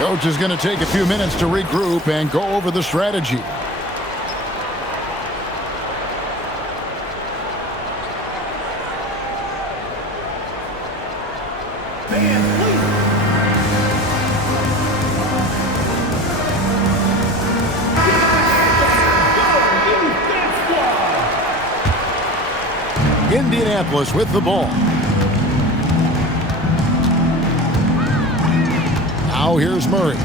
Coach is going to take a few minutes to regroup and go over the strategy. Indianapolis with the ball. Now here's Murray.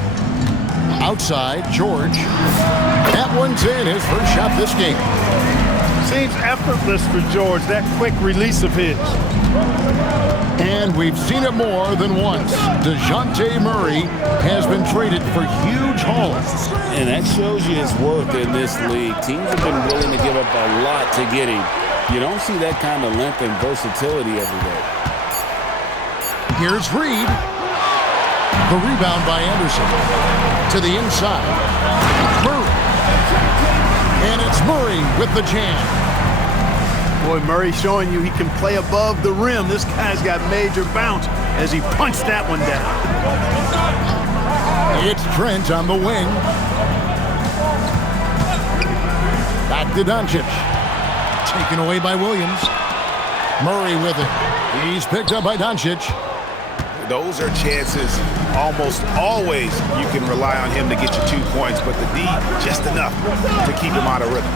Outside, George. That one's in, his first shot this game. Seems effortless for George, that quick release of his. And we've seen it more than once. DeJounte Murray has been traded for huge hauls. And that shows you his worth in this league. Teams have been willing to give up a lot to get him. You don't see that kind of length and versatility every day. Here's Reed. The rebound by Anderson. To the inside. Murray. And it's Murray with the jam. Boy, Murray showing you he can play above the rim. This guy's got major bounce as he punched that one down. It's Trent on the wing. Back to Doncic. Taken away by Williams. Murray with it. He's picked up by Doncic. Those are chances almost always you can rely on him to get you 2 points, but the D just enough to keep him out of rhythm.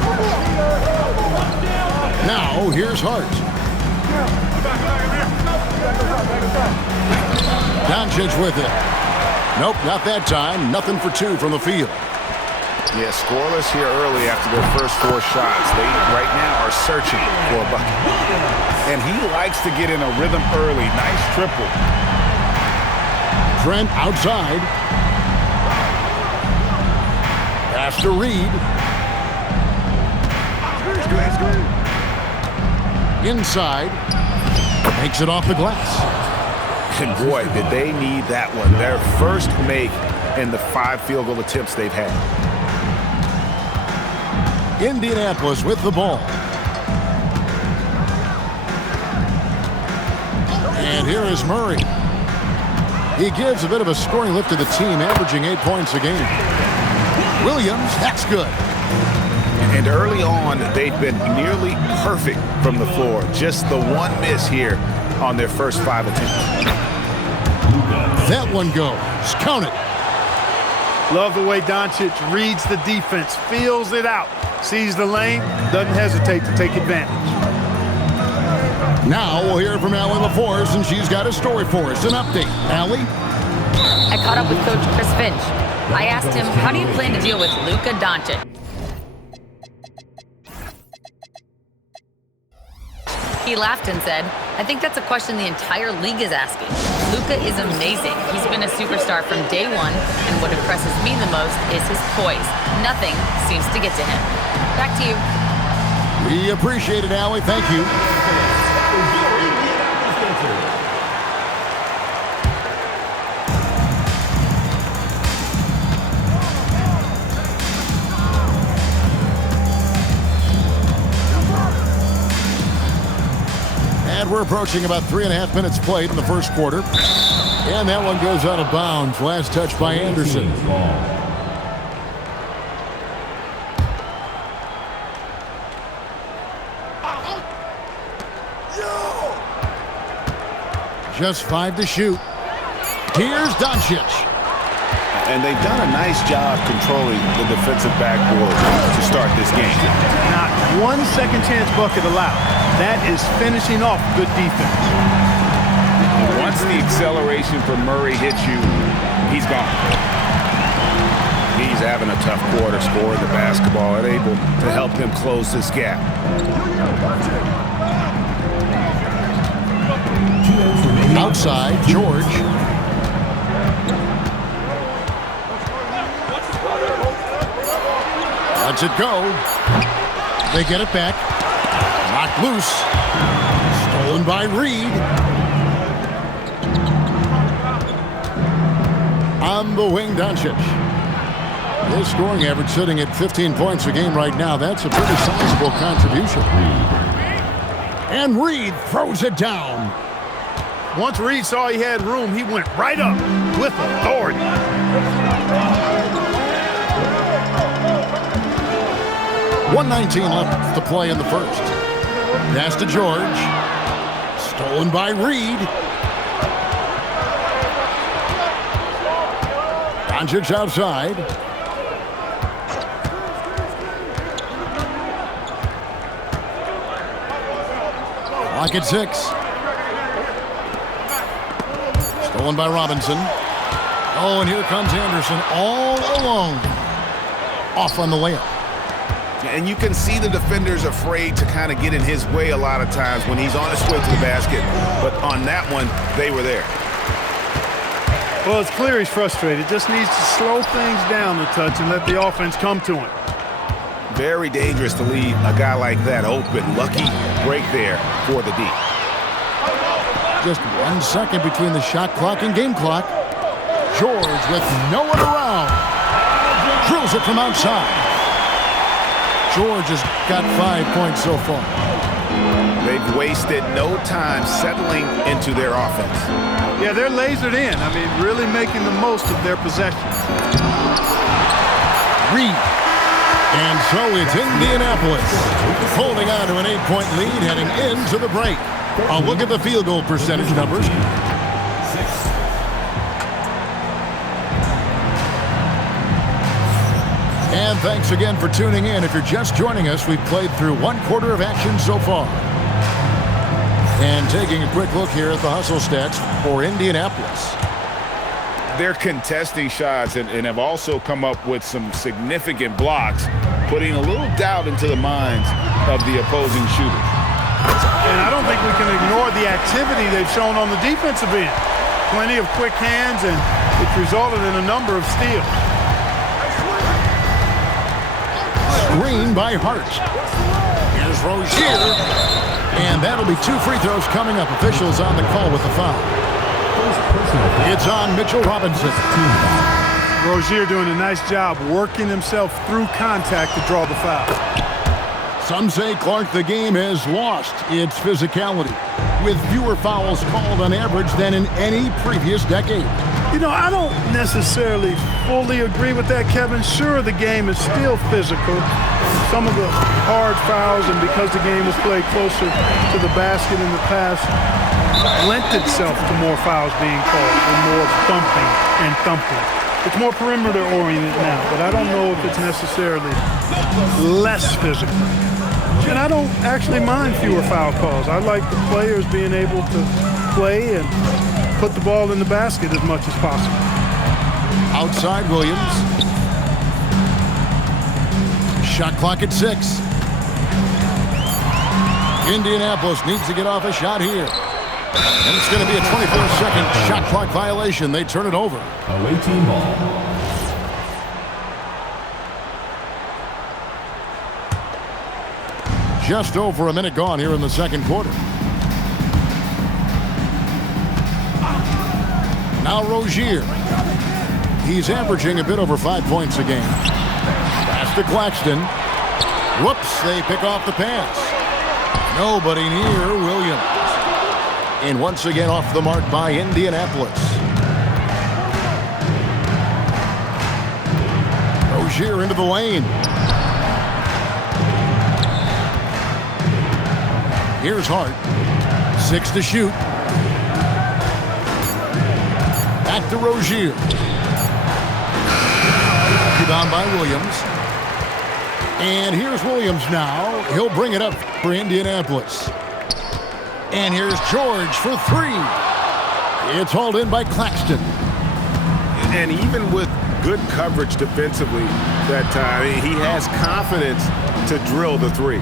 Now here's Hart. Doncic with it. Nope, not that time. Nothing for 2 from the field. Yeah, scoreless here early after their first 4 shots. They right now are searching for a bucket. And he likes to get in a rhythm early. Nice triple. Trent outside. Pass to Reed. Inside. Makes it off the glass. And boy, did they need that one. Their first make in the 5 field goal attempts they've had. Indianapolis with the ball. And here is Murray. He gives a bit of a scoring lift to the team, averaging 8 points a game. Williams, that's good. And early on, they've been nearly perfect from the floor. Just the one miss here on their first 5 attempts. That one goes. Count it. Love the way Doncic reads the defense, feels it out, sees the lane, doesn't hesitate to take advantage. Now we'll hear from Allie LaForce, and she's got a story for us. An update. Allie? I caught up with Coach Chris Finch. I asked him, how do you plan to deal with Luka Doncic? He laughed and said, I think that's a question the entire league is asking. Luka is amazing. He's been a superstar from day one, and what impresses me the most is his poise. Nothing seems to get to him. Back to you. We appreciate it, Allie. Thank you. And we're approaching about 3.5 minutes played in the first quarter. And that one goes out of bounds. Last touch by Anderson. Just 5 to shoot. Here's Doncic. And they've done a nice job controlling the defensive backboard to start this game. Not one second chance bucket allowed. That is finishing off good defense. Once the acceleration from Murray hits you, he's gone. He's having a tough quarter scoring the basketball and able to help them close this gap. Outside, George. Lets it go. They get it back. Knocked loose. Stolen by Reed. On the wing, Doncic. His scoring average sitting at 15 points a game right now. That's a pretty sizable contribution. And Reed throws it down. Once Reed saw he had room, he went right up. with authority. .119 left to play in the first. Pass to George. Stolen by Reed. Doncic outside. Clock at 6. Stolen by Robinson. Oh, and here comes Anderson all alone. Off on the layup. And you can see the defenders afraid to kind of get in his way a lot of times when he's on his way to the basket. But on that one, they were there. Well, it's clear he's frustrated. Just needs to slow things down a touch and let the offense come to him. Very dangerous to leave a guy like that open. Lucky break there for the D. Just 1 second between the shot clock and game clock. George with no one around. Drills it from outside. George has got 5 points so far. They've wasted no time settling into their offense. Yeah, they're lasered in. I mean, really making the most of their possessions. Reed. And so it's Indianapolis holding on to an 8-point lead heading into the break. A look at the field goal percentage numbers. And thanks again for tuning in. If you're just joining us, we've played through 1/4 of action so far. And taking a quick look here at the hustle stats for Indianapolis. They're contesting shots and have also come up with some significant blocks, putting a little doubt into the minds of the opposing shooters. And I don't think we can ignore the activity they've shown on the defensive end. Plenty of quick hands, and it's resulted in a number of steals. Screen by Hart. Here's Rozier. And that'll be 2 free throws coming up. Officials on the call with the foul. It's on Mitchell Robinson. Rozier doing a nice job working himself through contact to draw the foul. Some say, Clark, the game has lost its physicality, with fewer fouls called on average than in any previous decade. You know, I don't necessarily fully agree with that, Kevin. Sure, the game is still physical. Some of the hard fouls, and because the game was played closer to the basket in the past, lent itself to more fouls being called and more bumping and thumping. It's more perimeter-oriented now, but I don't know if it's necessarily less physical. And I don't actually mind fewer foul calls. I like the players being able to play and put the ball in the basket as much as possible. Outside Williams. Shot clock at 6. Indianapolis needs to get off a shot here. And it's going to be a 24-second shot clock violation. They turn it over. Away team ball. Just over a minute gone here in the second quarter. Now Rozier. He's averaging a bit over 5 points a game. Pass to Claxton. Whoops, they pick off the pass. Nobody near Williams. And once again off the mark by Indianapolis. Rozier into the lane. Here's Hart. 6 to shoot. Back to Rozier. Rebound by Williams. And here's Williams now. He'll bring it up for Indianapolis. And here's George for 3. It's hauled in by Claxton. And even with good coverage defensively that time, he has confidence to drill the 3.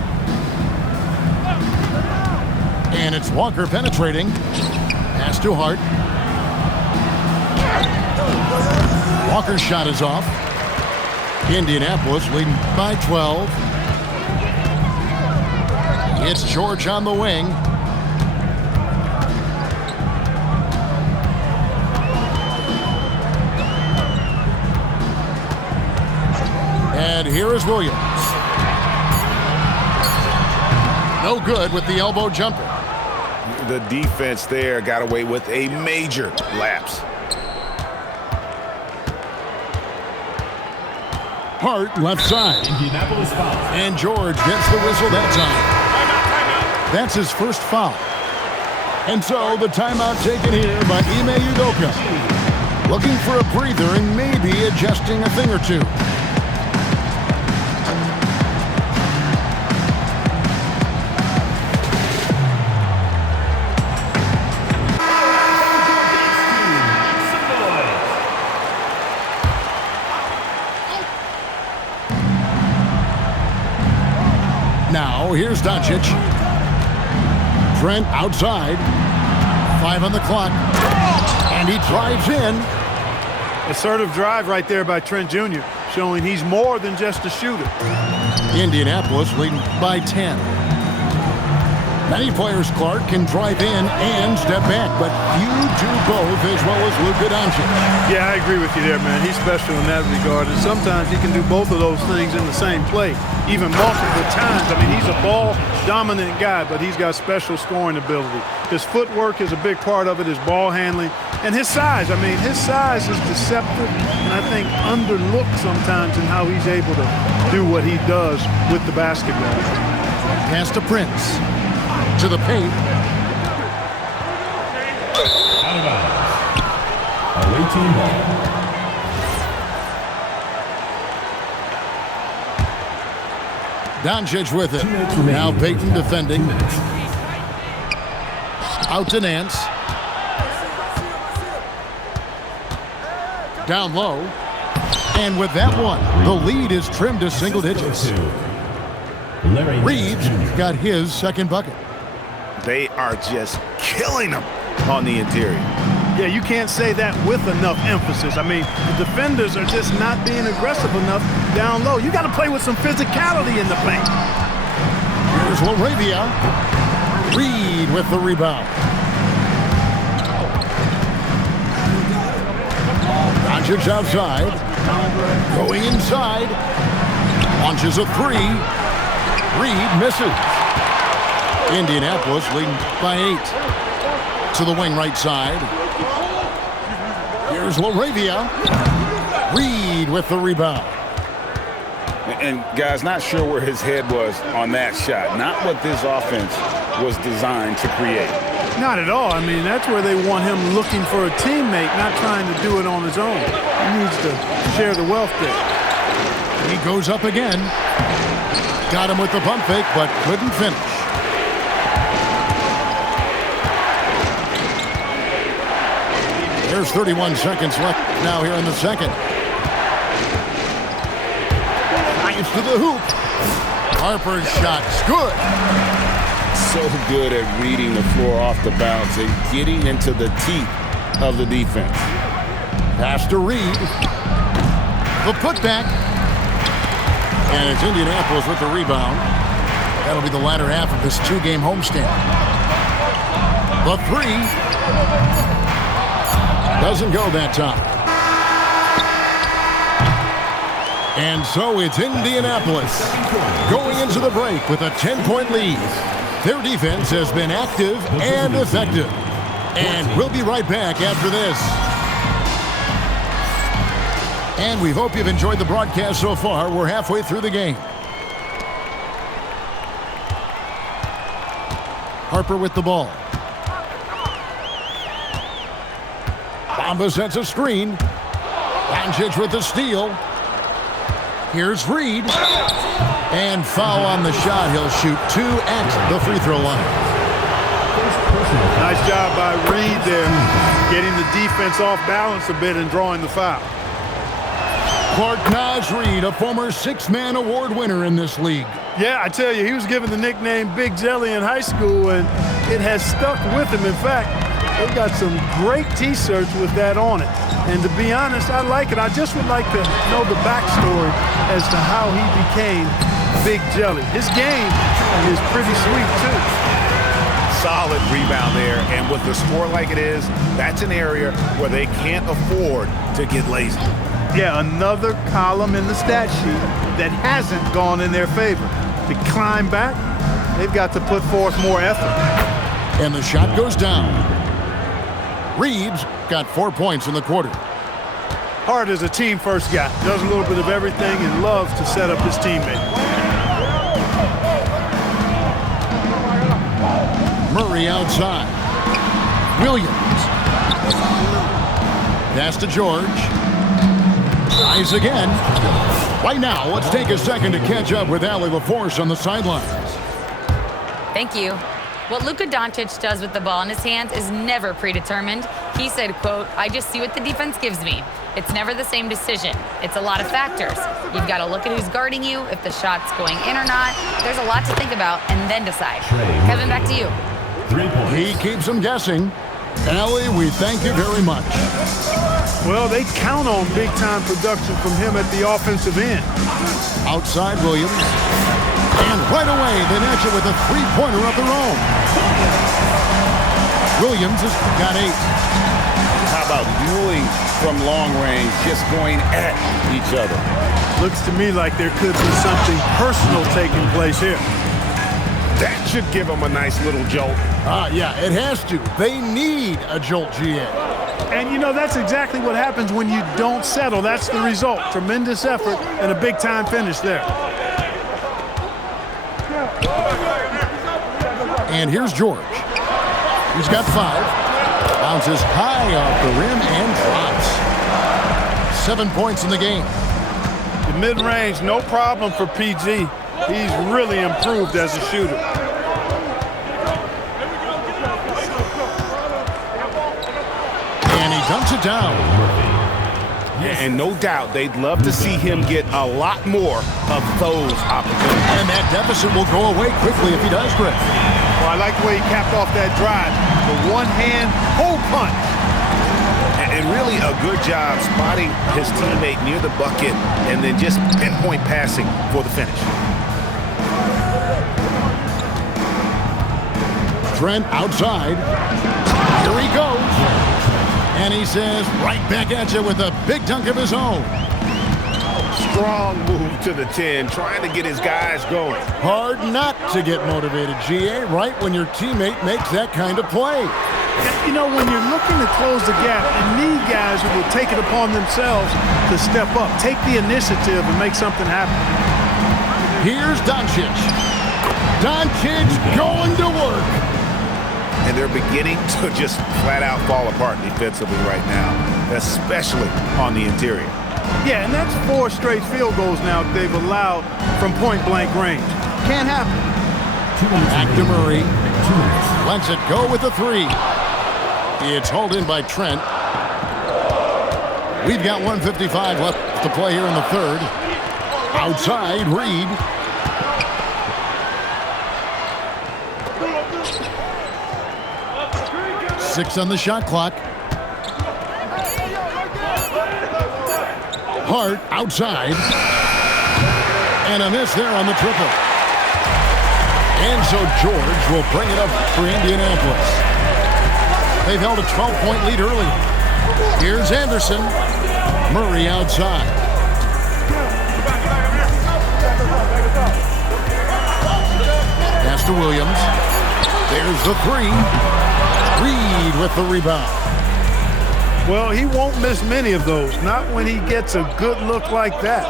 And it's Walker penetrating. Pass to Hart. Walker's shot is off. Indianapolis leading by 12. It's George on the wing. And here is Williams. No good with the elbow jumper. The defense there got away with a major lapse. Hart left side. Indianapolis foul. And George gets the whistle that time. That's his first foul. And so the timeout taken here by Ime Udoka. Looking for a breather and maybe adjusting a thing or two. Now, here's Doncic. Trent outside. 5 on the clock. And he drives in. Assertive drive right there by Trent Jr., showing he's more than just a shooter. Indianapolis leading by 10. Many players, Clark, can drive in and step back, but few do both as well as Luka Doncic. Yeah, I agree with you there, man. He's special in that regard, and sometimes he can do both of those things in the same play, even multiple times. I mean, he's a ball-dominant guy, but he's got special scoring ability. His footwork is a big part of it, his ball handling, and his size. I mean, his size is deceptive, and I think underlooked sometimes in how he's able to do what he does with the basketball. Pass to Prince. To the paint. Out of bounds. Away team ball. Doncic with it. Now Payton defending. Out to Nance. Down low. And with that one, the lead is trimmed to single digits. Reeves got his second bucket. They are just killing them on the interior. Yeah, you can't say that with enough emphasis. I mean, the defenders are just not being aggressive enough down low. You got to play with some physicality in the paint. Here's LaRavia. Reed with the rebound. Doncic outside. Going inside. Launches a three. Reed misses. Indianapolis leading by 8. To the wing right side. Here's LaRavia. Reed with the rebound. And guys, not sure where his head was on that shot. Not what this offense was designed to create. Not at all. I mean, that's where they want him looking for a teammate, not trying to do it on his own. He needs to share the wealth there. He goes up again. Got him with the pump fake, but couldn't finish. There's 31 seconds left now here in the second. Nice to the hoop. Harper's shot's good. So good at reading the floor off the bounce and getting into the teeth of the defense. Pass to Reed. The putback. And it's Indianapolis with the rebound. That'll be the latter half of this 2-game homestand. The three. Doesn't go that time. And so it's Indianapolis going into the break with a 10-point lead. Their defense has been active and effective. And we'll be right back after this. And we hope you've enjoyed the broadcast so far. We're halfway through the game. Harper with the ball. Bamba sets a screen. Doncic with the steal. Here's Reed. And foul on the shot. He'll shoot 2 at the free throw line. Nice job by Reed there, getting the defense off balance a bit and drawing the foul. Clark Naz Reed, a former 6-man award winner in this league. Yeah, I tell you, he was given the nickname Big Jelly in high school, and it has stuck with him. In fact, they've got some great T-shirts with that on it. And to be honest, I like it. I just would like to know the backstory as to how he became Big Jelly. His game is pretty sweet, too. Solid rebound there, and with the score like it is, that's an area where they can't afford to get lazy. Yeah, another column in the stat sheet that hasn't gone in their favor. To climb back, they've got to put forth more effort. And the shot goes down. Reeves got 4 points in the quarter. Hart is a team-first guy. Does a little bit of everything and loves to set up his teammates. Murray outside. Williams. Pass to George. Tries again. Right now, let's take a second to catch up with Allie LaForce on the sidelines. Thank you. What Luka Doncic does with the ball in his hands is never predetermined. He said, quote, "I just see what the defense gives me. It's never the same decision. It's a lot of factors. You've got to look at who's guarding you, if the shot's going in or not. There's a lot to think about and then decide." Kevin, back to you. 3 points. He keeps them guessing. Allie, we thank you very much. Well, they count on big-time production from him at the offensive end. Outside Williams. And right away, they match it with a three-pointer of their own. Williams has got 8. How about dueling from long range, just going at each other? Looks to me like there could be something personal taking place here. That should give them a nice little jolt. Yeah, it has to. They need a jolt, GA. And, you know, that's exactly what happens when you don't settle. That's the result. Tremendous effort and a big-time finish there. And here's George. He's got 5. Bounces high off the rim and drops. 7 points in the game. The mid-range, no problem for PG. He's really improved as a shooter. And he dumps it down. Yeah, and no doubt they'd love to see him get a lot more of those opportunities. And that deficit will go away quickly if he does, Griff. Well, I like the way he capped off that drive. The one-hand hole punch. And really a good job spotting his teammate near the bucket and then just pinpoint passing for the finish. Trent outside. Here he goes. And he says, right back at you with a big dunk of his own. Strong move to the 10, trying to get his guys going. Hard not to get motivated, GA, right when your teammate makes that kind of play. You know, when you're looking to close the gap, you need guys who will take it upon themselves to step up, take the initiative and make something happen. Here's Doncic. Doncic going to work. And they're beginning to just flat out fall apart defensively right now, especially on the interior. Yeah, and that's 4 straight field goals now they've allowed from point-blank range. Can't happen. Back to Murray. Lets it go with the 3. It's hauled in by Trent. We've got 1:55 left to play here in the third. Outside, Reed. Six on the shot clock. Hart outside. And a miss there on the triple. And so George will bring it up for Indianapolis. They've held a 12-point lead early. Here's Anderson. Murray outside. Pass to Williams. There's the 3. Reed with the rebound. Well, he won't miss many of those, not when he gets a good look like that.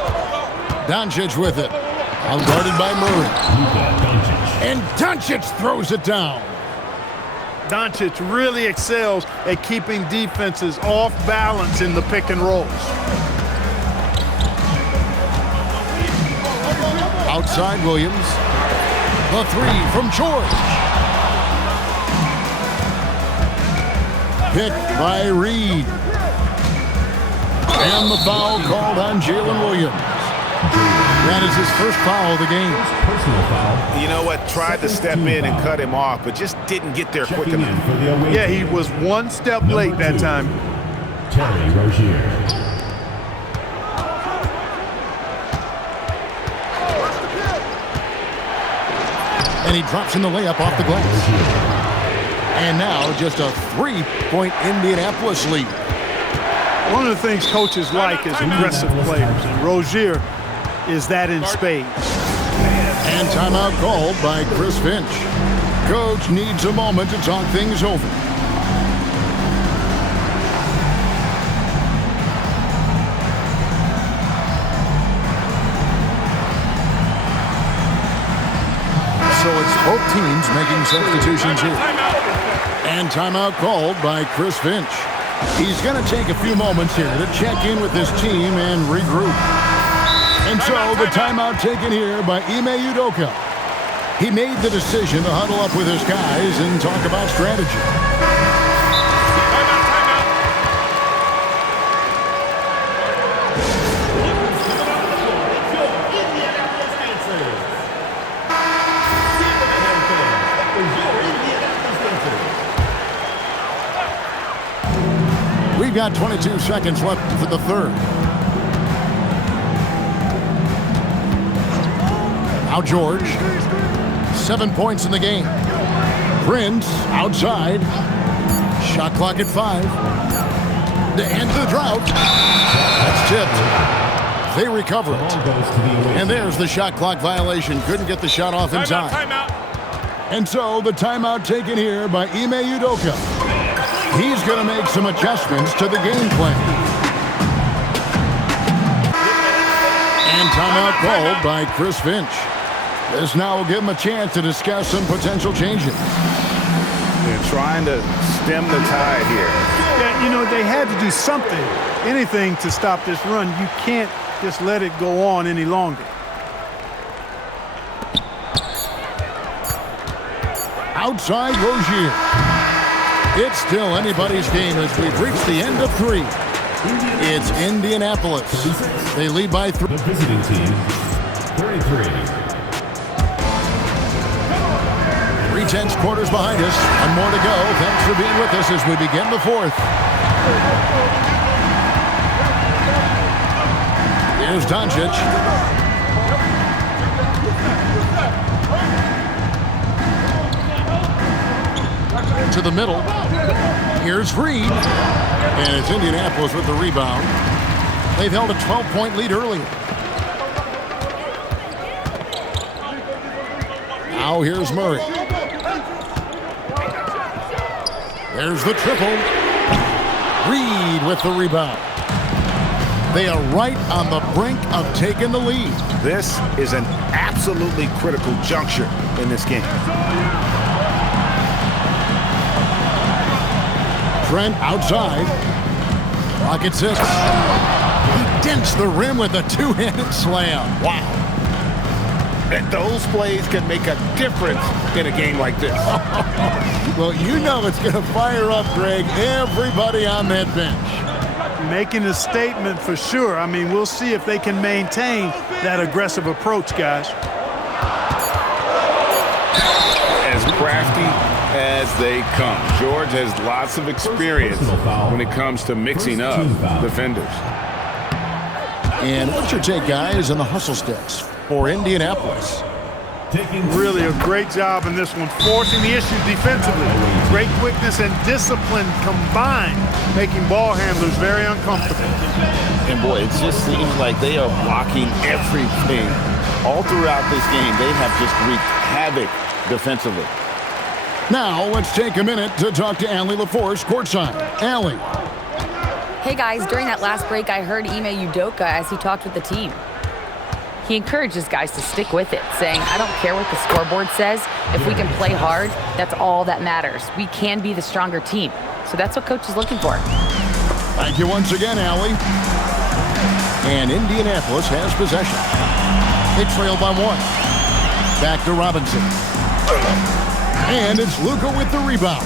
Doncic with it. Outguarded by Murray. And Doncic throws it down. Doncic really excels at keeping defenses off balance in the pick and rolls. Outside Williams. The 3 from George. Picked by Reed. And the foul called on Jalen Williams. That is his first foul of the game. You know what? Tried to step in and cut him off, but just didn't get there quick enough. Yeah, he was 1 step late that time. Terry Rozier. And he drops in the layup off the glass. And now just a 3-point Indianapolis lead. One of the things coaches like is aggressive players, and Rozier is that in spades. And timeout called by Chris Finch. Coach needs a moment to talk things over. Both teams making substitutions here. And timeout called by Chris Finch. He's going to take a few moments here to check in with his team and regroup. And so the timeout taken here by Ime Udoka. He made the decision to huddle up with his guys and talk about strategy. We've got 22 seconds left for the third. Now George, 7 points in the game. Prince outside. Shot clock at 5. To end the drought. That's tipped. They recover it. And there's the shot clock violation. Couldn't get the shot off in time. And so the timeout taken here by Ime Udoka. He's going to make some adjustments to the game plan. And timeout called by Chris Finch. This now will give him a chance to discuss some potential changes. They're trying to stem the tide here. Yeah, you know, they had to do something, anything to stop this run. You can't just let it go on any longer. Outside Rozier. It's still anybody's game as we've reached the end of 3. It's Indianapolis. They lead by 3. The visiting team, 33. 3/10 quarters behind us. One more to go. Thanks for being with us as we begin the 4th. Here's Doncic. To the middle. Here's Reed. And it's Indianapolis with the rebound. They've held a 12-point lead earlier. Now here's Murray. There's the triple. Reed with the rebound. They are right on the brink of taking the lead. This is an absolutely critical juncture in this game. Trent outside. Rocket 6. He dents the rim with a two-handed slam. Wow. And those plays can make a difference in a game like this. Well, you know it's going to fire up, Greg, everybody on that bench. Making a statement for sure. I mean, we'll see if they can maintain that aggressive approach, guys. As crafty as they come. George has lots of experience when it comes to mixing up defenders. And what's your take, guys, on the hustle sticks for Indianapolis? Really a great job in this one, forcing the issue defensively. Great quickness and discipline combined, making ball handlers very uncomfortable. And boy, it just seems like they are blocking everything. All throughout this game, they have just wreaked havoc defensively. Now, let's take a minute to talk to Allie LaForce courtside. Allie. Hey guys, during that last break, I heard Ime Udoka as he talked with the team. He encourages guys to stick with it, saying, I don't care what the scoreboard says. If we can play hard, that's all that matters. We can be the stronger team. So that's what coach is looking for. Thank you once again, Allie. And Indianapolis has possession. They trail by 1. Back to Robinson. And it's Luka with the rebound.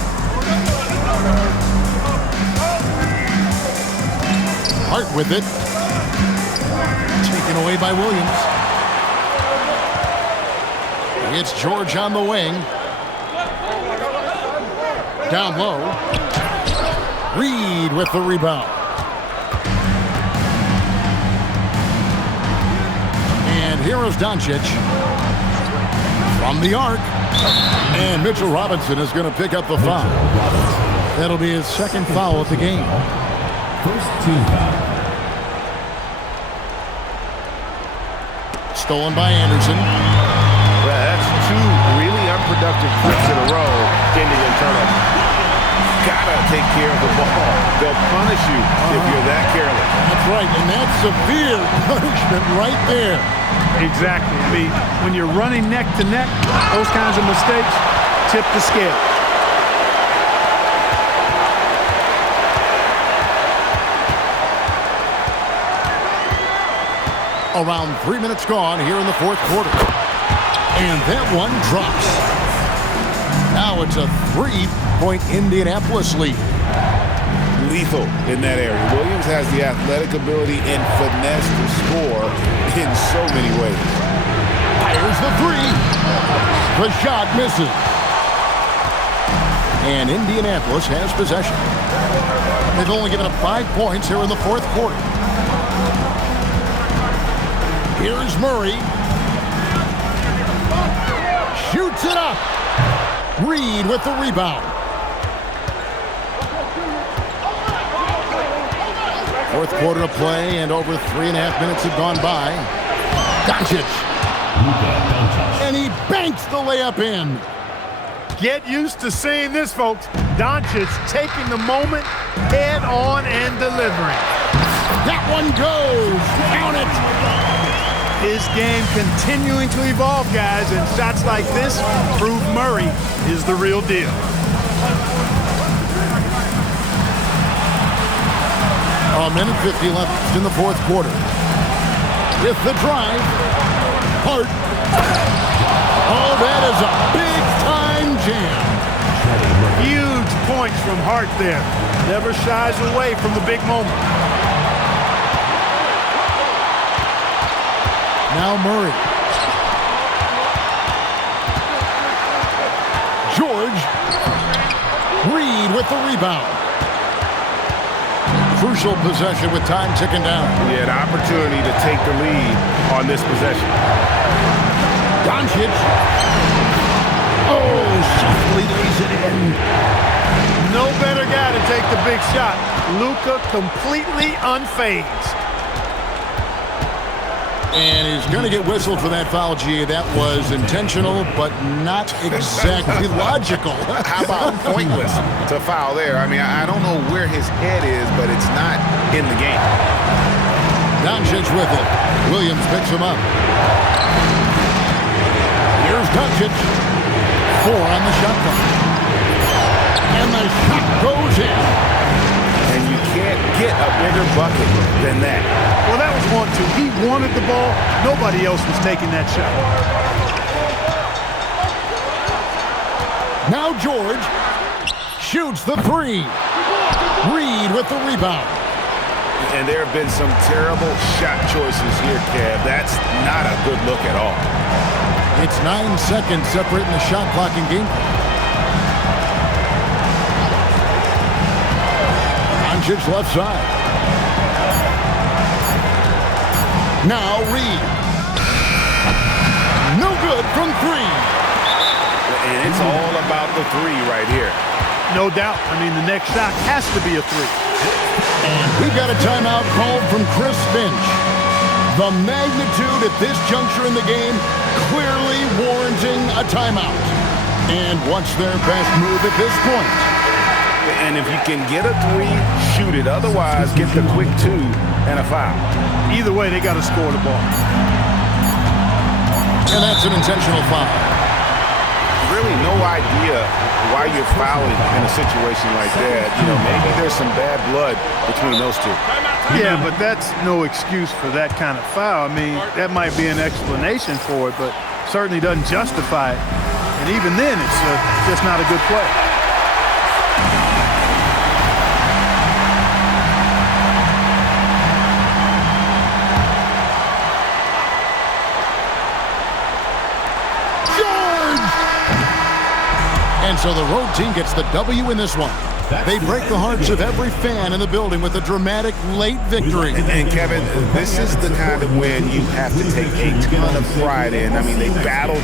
Hart with it. Taken away by Williams. It's George on the wing. Down low. Reed with the rebound. And here is Doncic from the arc. And Mitchell Robinson is going to pick up the foul. That'll be his second foul of the game. First team foul. Stolen by Anderson. Well, that's 2 really unproductive trips in a row, ending in turnover. gotta take care of the ball. They'll punish you if you're that careless. That's right, and that's severe punishment right there. Exactly. I mean, when you're running neck to neck, those kinds of mistakes tip the scale. Around 3 minutes gone here in the fourth quarter. And that one drops. Now it's a 3-point Indianapolis lead. Lethal in that area. Williams has the athletic ability and finesse to score in so many ways. Fires the three. The shot misses. And Indianapolis has possession. They've only given up 5 points here in the fourth quarter. Here's Murray. Shoots it up. Reed with the rebound. Fourth quarter of play, and over 3.5 minutes have gone by. Doncic. And he banks the layup in. Get used to seeing this, folks. Doncic taking the moment head on and delivering. That one goes. Count it. His game continuing to evolve, guys, and shots like this prove Murray is the real deal. A minute 50 left in the fourth quarter. With the drive. Hart. Oh, that is a big-time jam. Huge points from Hart there. Never shies away from the big moment. Now Murray. George. Reed with the rebound. Crucial possession with time ticking down. Yeah, an opportunity to take the lead on this possession. Doncic. Oh, softly lays it in. No better guy to take the big shot. Luka completely unfazed. And he's going to get whistled for that foul, G. That was intentional, but not exactly logical. How about pointless to foul there? I mean, I don't know where his head is, but it's not in the game. Doncic with it. Williams picks him up. Here's Doncic. 4 on the shot clock. And the shot goes in. And you can't get a bigger bucket than that. Well, that was 1-2. He wanted the ball. Nobody else was taking that shot. Now George shoots the three. Reed with the rebound. And there have been some terrible shot choices here, Kev. That's not a good look at all. It's 9 seconds separating the shot clock and game. Doncic left side. Now Reed. No good from 3. And it's all about the three right here. No doubt. I mean, the next shot has to be a 3. And we've got a timeout called from Chris Finch. The magnitude at this juncture in the game clearly warranting a timeout. And what's their best move at this point? And if you can get a 3, shoot it. Otherwise, get the quick 2 and a foul. Either way, they got to score the ball. And that's an intentional foul. Really no idea why you're fouling in a situation like that. You know, maybe there's some bad blood between those two. Yeah, but that's no excuse for that kind of foul. I mean, that might be an explanation for it, but certainly doesn't justify it. And even then, it's just not a good play. And so the road team gets the W in this one. They break the hearts of every fan in the building with a dramatic late victory. And Kevin, this is the kind of win you have to take a ton of pride in. I mean, they battled